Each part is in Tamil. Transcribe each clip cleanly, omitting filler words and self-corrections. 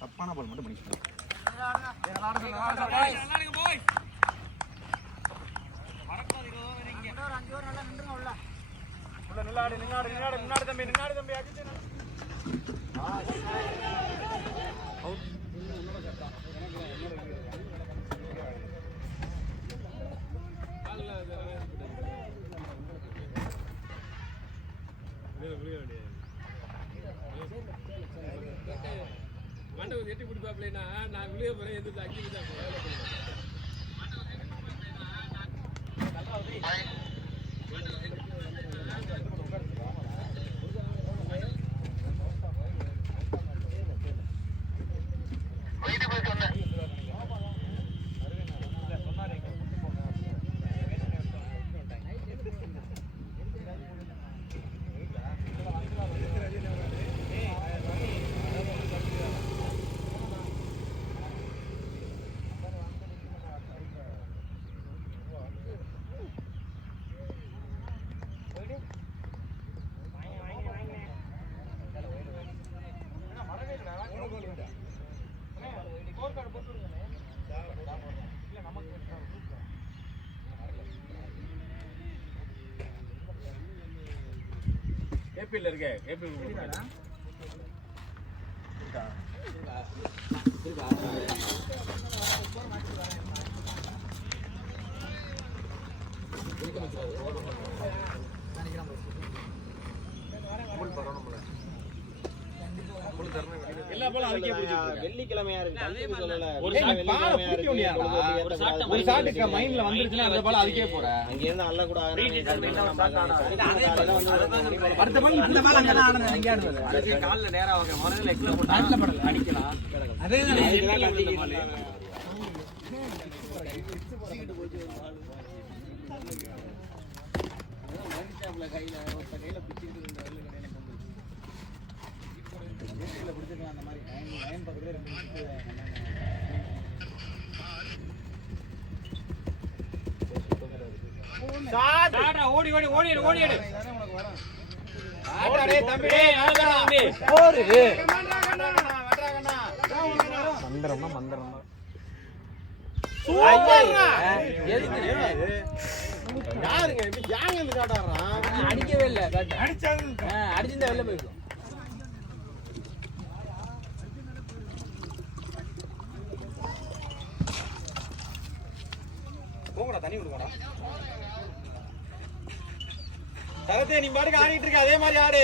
தப்பான பால் மட்டும் பண்ணிக்கலாம். மண்டபம் எட்டி பிடிப்பாப்லன்னா நான் விளைய போறேன் எது அங்கேயும் தான் ஏபில இருக்கே ஏபி இருக்கா எல்லா பாலும் அதுக்கே பிடிச்சிருக்கு. வெள்ளிக்கிழமையா இருக்கு கண்டிப்பா சொல்லல. ஒரு ஷாட் மைண்ட்ல வந்துருச்சுனா அந்த பால் அதுக்கே போற. அங்க இருந்து அல்ல கூட அடுத்த பால் இந்த பால் அங்க தான் ஆடுது. அங்க ஆடுது. அதுக்கு கால்ல நேரா வாங்க. மொரல லெக்ல போட்டு ஆட்ல படல அடிக்கலாம். அதே தான் இந்த பால். மைண்ட்ல கையில ஒரு கையில பிடிச்சிட்டு இருந்தா வெள்ளில பிடிச்சிட்டு அந்த மாதிரி லைன் பக்கத்துல ரெண்டு ஷாட் ஷாட் ஓடி ஓடி ஓடி ஓடி எடு உனக்கு வர ஆடடே தம்பி டேய் ஆடடா தம்பி போடு கமாண்டா வட்றா கண்ணா மந்திரமா மந்திரமா சூப்பர்டா எதுக்கு யாருங்க இப்ப யாங்க இந்த காட்டாறான் அடிக்கவே இல்ல அடிச்சாங்க அடிச்சிருந்தா வெளிய போயிடும் போங்கடா தண்ணி குடுங்கடா சரதே நீ மாடுக்கு ஆடிட்டு இருக்க அதே மாதிரி ஆடு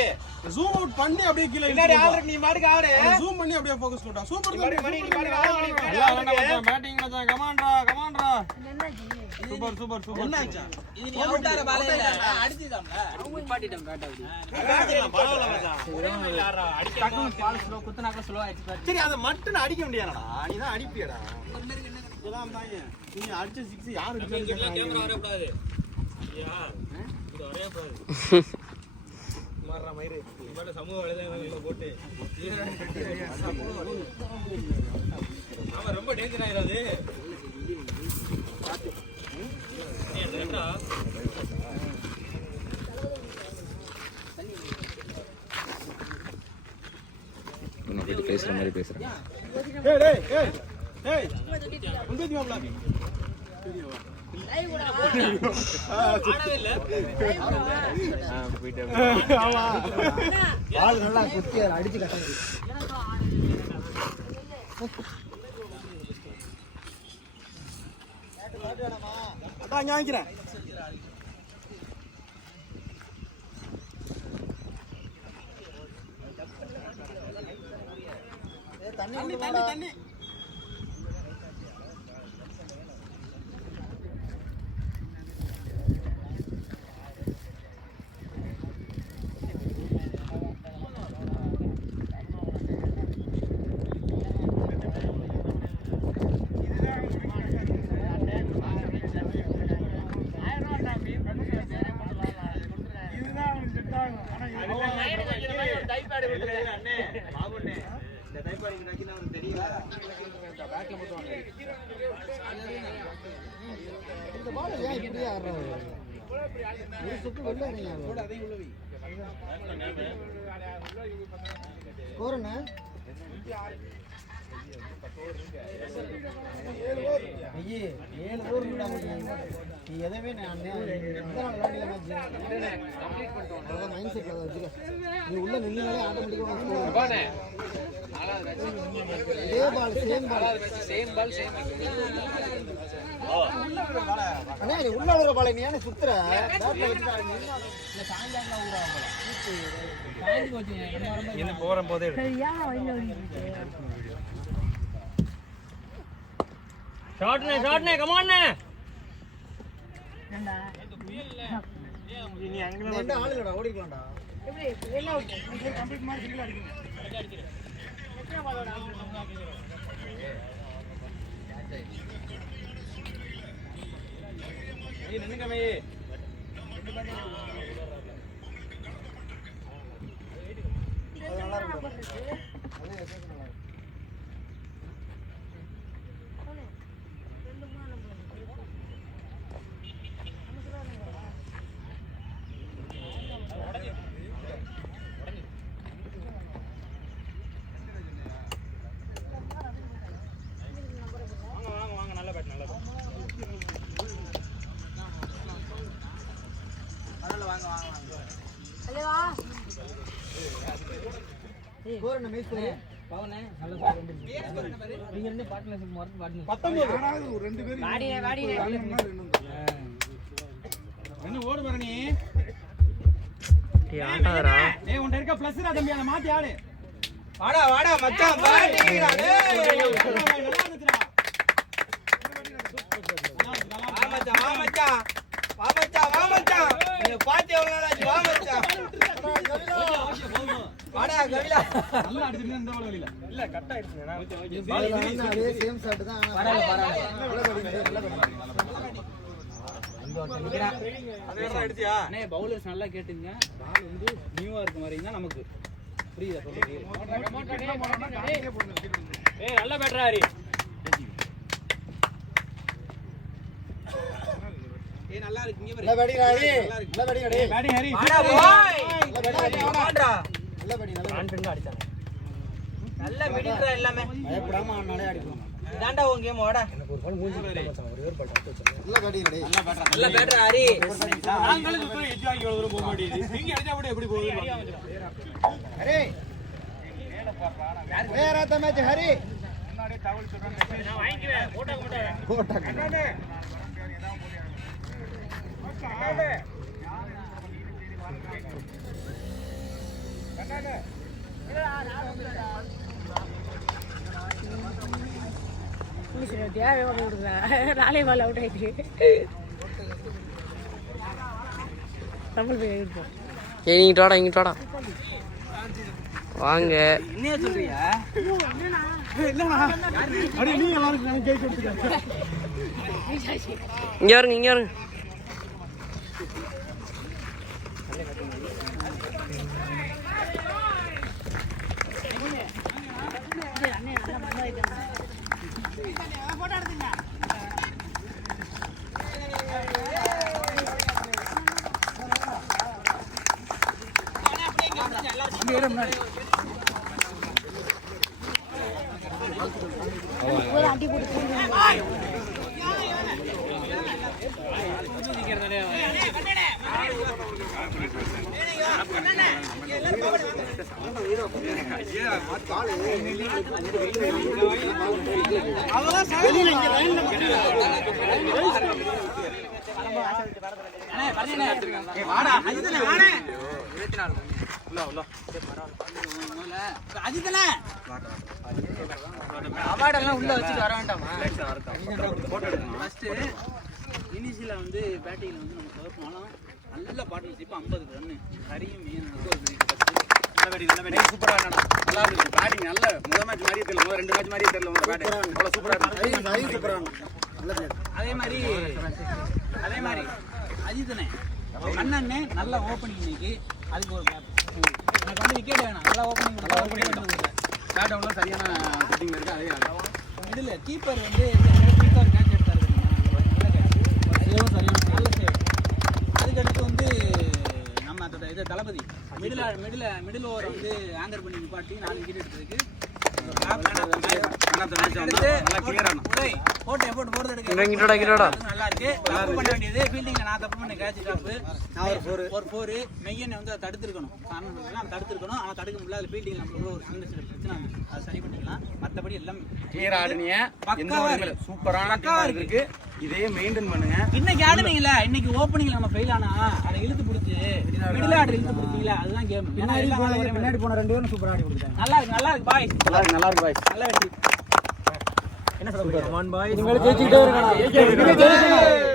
ஜூம் அவுட் பண்ணி அப்படியே கீழ இல்ல ஆல்ரெடி நீ மாடுக்கு ஆடு ஜூம் பண்ணி அப்படியே ஃபோக்கஸ் பண்ணடா சூப்பர் மணி நீ மாடுக்கு ஆடு பேட்டிங்ல தான் கமாண்டா சூப்பர் சூப்பர் சூப்பர் என்னாச்சு இது நீ அவுட்டார பால் இல்ல அடிச்சிதாம்ல அவங்க பாட்டிட்டோம் பேட் அவுட் பரவாயில்ல மச்சான் அடிச்சாங்க பால் ஸ்லோ குத்துனாக்க ஸ்லோ ஆயிடுச்சு சரி அத மட்டும் அடிக்க முடியாதடா நீ தான் அடிப்பியடா இதெல்லாம் தாங்க நீ அடிச்ச 6 யார் அடிச்சாங்க கேமரா வர கூடாது ஐயா இது வரவே கூடாது மாறற மயிரே இவட சமூக வலைதளங்கள்ல போட்டு அவன் ரொம்ப டேஞ்சர் ஆயிராது நீ என்னடா நான் போய் பேசுற மாதிரி பேசுறேன் டேய் டேய் டேய் டேய் உங்க தியோப்ல லைவ் கூட ஆடவே இல்ல போய்ட்டே ஆமா பால் நல்லா குத்தி அடிச்சு கட்டாங்க பாட்டு வேணாமா அதான் ஞாயிக்கிறேன் தண்ணி தண்ணி தண்ணி டைப்பாடு கொடுத்துருக்காங்க அண்ணே பாபுண்ணே இந்த டைப்பாடு நக்கினா இந்த பால் ஏன் இப்படியே ஆடுறாங்க? ஒரு சுத்து வெளில ஸ்கோர் என்ன? 7 ஓவர் நீ எதவே மைண்ட் செட்ல வச்சுக்க. நீ உள்ள நின்னாலே ஆட்டோமேட்டிக்கா இதே பால் சேம் பால் அண்ணா நீ உள்ள ஒரு பால் நீ ஏன் சுத்துற? பேட்ல வச்சுட்டா நீ சாயங்காலம் ஊறாங்க. சாயங்காலம் வச்சு என்ன போற போதே சரியா ஷாட்னே கம் ஆன் என்னடா நீ அங்க வந்து ஆளுடா ஓடிக்கலாம்டா. எப்படி எல்லாம் நீ கம்ப்ளீட் மாதிரி சிங்கிள் அடிக்கணும். எத்தனை பாலோட ஏய் நின்னுங்கமே நல்லா இருக்கு. வாடா மச்சான் பாத்து எவ்வளவு நாளாச்சு? வா மச்சான் வாடா கவிலா நல்லா அடிச்சிட்டு இந்த பால் வெளியில இல்ல கட் ஆயிடுச்சு. அதே சேம் ஷாட் தான். பரவாயில்ல அடிச்சியா? அண்ணே பவுலர்ஸ் நல்லா கேட்டுங்க. பால் வந்து நியூவா இருக்க மாதிரி இருந்தா நமக்கு புரியுதா சொல்றது? ஏய் நல்ல பேட்டரா ஹரி. ஏய் நல்லா இருக்கு. இங்க பாரு. நல்ல பேட்டிங் ஹரி. நல்ல பேட்டிங் ஹரி. பேட்டிங் ஹரி. வாடா பாய். நல்ல பேட்டிங் வாடா. நல்ல பேட்டிங் நல்ல கான்ஃபிடன்ட்டா அடிச்சாங்க. நல்ல மிடில்ரா எல்லாமே. பயப்படாம ஆனாலே அடிக்கும். இதாண்டா உன் கேம் வாடா. எனக்கு ஒரு பால் மூஞ்சி மச்சான் ஒரு வேர் பால் அடிச்சு வச்சேன். நல்ல பேட்டிங் ஹரி. நல்ல பேட்டர் ஹரி. நாங்களே சுத்தம் எட்ஜ் வாங்கி இவ்வளவு தூரம் போக மாட்டேங்குது. நீங்க அடிச்சா கூட எப்படி போகுது? ஹரி. வேற ஏத்த மேட்ச் ஹரி. முன்னாடி டவல் சொல்றேன். நான் வாங்கிக்குவேன். போட்டா என்னடா? நாளை பால் அவுட் ஆயிடுச்சு. தமிழ் போய் இங்கிட்டு வாடா வாங்க. என்ன சொல்றியா? இங்க வருங்க. அடி போட்டு அவார்டெல்லாம் உள்ள வச்சுட்டு வர வேண்டாமா? இனிஷியலா வந்து பேட்டிங்ல வந்து நம்ம தோற்றாலும் நல்ல பார்ட்னர்ஷிப் 50 ரன் ஹரியும் நல்ல சூப்பரா நல்லா இருக்கு பேட்டிங். நல்ல முதல் மேட்ச் மாதிரியே தெரியல, ரெண்டு மேட்ச் மாதிரியே தெரியல உங்க பேட்டிங் அவ்வளவு சூப்பரா இருக்கு. சூப்பரா அதே மாதிரி அஜித்தனே அண்ணனே நல்ல ஓப்பனிங் இன்னைக்கு. அதுக்கு ஒரு எனக்கு வந்து விக்கெட் வேணும். நல்லா ஓப்பனிங் ஷாட் டவுன்ல சரியான செட்டிங்ல இருக்கு அதே ஆடு மிடில் கீப்பர் வந்து குயிக்காக ஒரு கேட்ச் எடுத்தாரு சரியான அதுக்கடுத்து வந்து நம்ம இது தளபதி மிடில் ஓவரை வந்து ஆங்கர் பண்ணி நிப்பாட்டி 4 விக்கெட் எடுத்ததுக்கு நல்லா இருக்கு. தப்பு பண்ண வேண்டியது ஃபீல்டிங்ல நான் தப்பு பண்ண கேட்ச் டாப்பு ஒரு 4 மெய்யனை வந்து அதை தடுத்துருக்கணும். காரணம் தடுத்துருக்கணும். ஆனால் தடுக்க முடியல. அது ஃபீல்டிங் நம்மளுக்கு ஒரு சின்ன பிரச்சனை வந்து அதை சரி பண்ணிக்கலாம். மற்றபடி எல்லாம் கிளியர் ஆடுனீங்க. சூப்பரான இருக்கு. இதே மெயின்டைன் பண்ணுங்க. இன்னைக்கு ஆடுனீங்களா? இன்னைக்கு ஓப்பனிங்ல நம்ம ஃபெயில் ஆனா அதை இழுத்து பிடிச்சி மிடில் ஆர்டர் இழுத்து பிடிச்சீங்களா? அதுதான் கேம். பின்னாடி போன 2 பேரும் சூப்பரா ஆடி கொடுத்தாங்க. நல்லா இருக்கு பாய். நல்லா இருக்கு பாய். நல்லா வெற்றி. என்ன சொல்றீங்க? பாய். நீங்க ஜெயிச்சிட்டே இருக்கணும்.